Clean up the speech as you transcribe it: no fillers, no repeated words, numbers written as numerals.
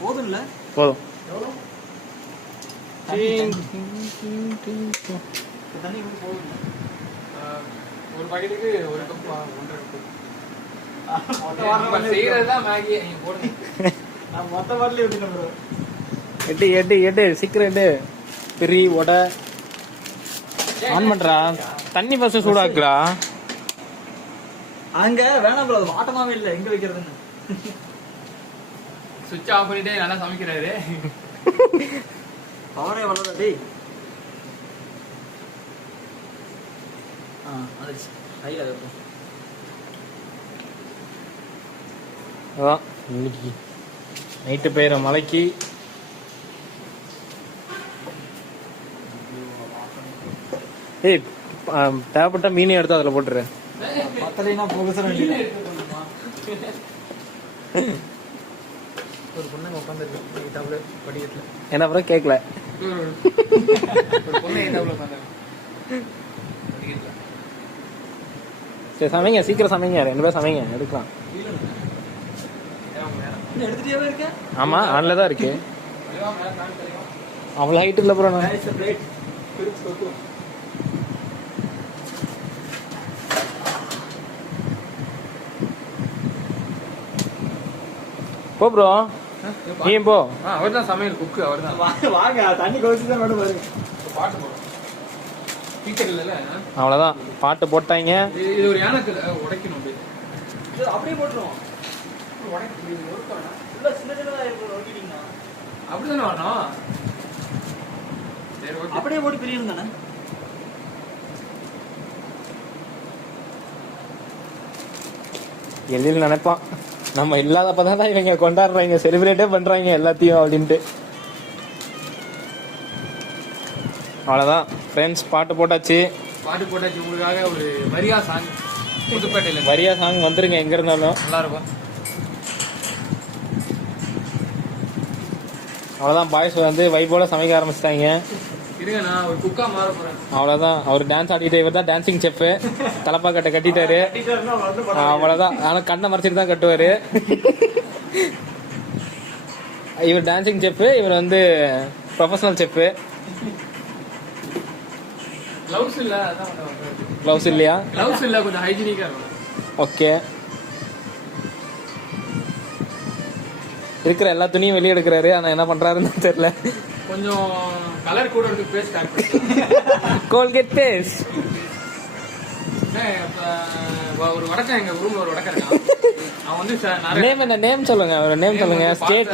போதும்ல போதும். தண்ணி போதும். ஒரு பாக்கெட்டுக்கு ஒரு கப் 1.5 கப் செய்யறதுதான் மேகி. நீங்க போடுங்க. நான் மொத்த பாட்டிலே ஊத்திட்டேன் ப்ரோ. எட்டு சீக்கிரம் எட்டு. பிரி வடை ஆன் பண்றா. தண்ணி ஃபர்ஸ்ட் சூடாக்குறா. அங்க வேணாம் ப்ரோ, அது வாட்டமாவே இல்ல. எங்க வைக்கிறதுன்னு சுவிட்ச் ஆஃப் பண்ணிட்டே நல்லா சமைக்கிறாரு. பவரே வளர டேய். அதுச்சு கையில வைப்போம். அதான் இன்னைக்கு நைட்டு பெய்யுற மழைக்கு ஏய் தேவைப்பட்ட மீனையும் எடுத்து அதில் போட்டுரு. பத்தலைனா போக வேண்டியது. ஒரு பொண்ணு உட்காந்துருக்கு டபுள் படிக்கட்டுல. என்ன அப்புறம் கேட்கல. ஒரு பொண்ணு டபுள் உட்காந்துருக்கு. சரி சமைங்க, சீக்கிரம் சமைங்க. 2 பேரும் சமைங்க, எடுக்கலாம். எடுத்துட்டே இருக்க. ஆமா ஆன்ல தான் இருக்கு. அவ்வளோ ஹைட் இல்லை ப்ரோ. நான் போ ப்ரோ. நீ போ. அவர் தான் சமையல் குக்கு. அவர் தான். வாங்க தண்ணி கொதிச்சு தான் வேணும் பாருங்க. பாட்டு போடும். ஸ்பீக்கர் இல்ல. அவ்வளோதான் பாட்டு போட்டாங்க. இது ஒரு யானத்துல உடைக்கணும். அப்படியே போட்டுருவோம். அப்படிதானே வரணும். சரி ஓகே. அப்படியே போட்டு பிரியணும் தானே. எழில் நினைப்பான் நம்ம இல்லாதப்பதான் இவங்க கொண்டாடுறாங்க, செலிப்ரேட்டே பண்றாங்க எல்லாத்தையும் அப்படின்ட்டு. அவ்வளோதான் ஃப்ரெண்ட்ஸ், பாட்டு போட்டாச்சு. உங்களுக்காக ஒரு மரியா சாங். புதுப்பேட்டையில மரியா சாங் வந்துருங்க எங்க இருந்தாலும். நல்லா இருக்கும். அவ்வளோதான் பாய்ஸ் வந்து வைபோல சமைக்க ஆரம்பிச்சிட்டாங்க. இருங்க, நான் ஒரு குக்கா மாற போறேன். அவ்வளோதான் அவர் டான்ஸ் ஆடிட்டு, இவர் தான் டான்சிங் செஃப். தலப்பா கட்ட கட்டிட்டாரு. அவ்வளோதான், ஆனால் கண்ணை மறைச்சிட்டு தான் கட்டுவாரு. இவர் டான்சிங் செஃப், இவர் வந்து ப்ரொஃபஷனல் செஃப். கிளவுஸ் இல்ல. க்ளவுஸ் இல்லையா? கிளவுஸ் இல்ல, கொஞ்சம் ஹைஜீனிக்கா இருக்கும். ஓகே. இருக்கிற எல்லா துணியும் வெளியே எடுக்கிறாரு, ஆனா என்ன பண்றாருன்னு தெரியல. கொஞ்சம் கலர் கூட இருக்கு. Paste ad Colgate paste. ஒரு வடக்கன் எங்க ரூம்ல ஒரு வடக்கன் இருக்கான். அவன் வந்து நேம் என்ன? நேம் சொல்லுங்க, ஒரு நேம் சொல்லுங்க. ஸ்டேட்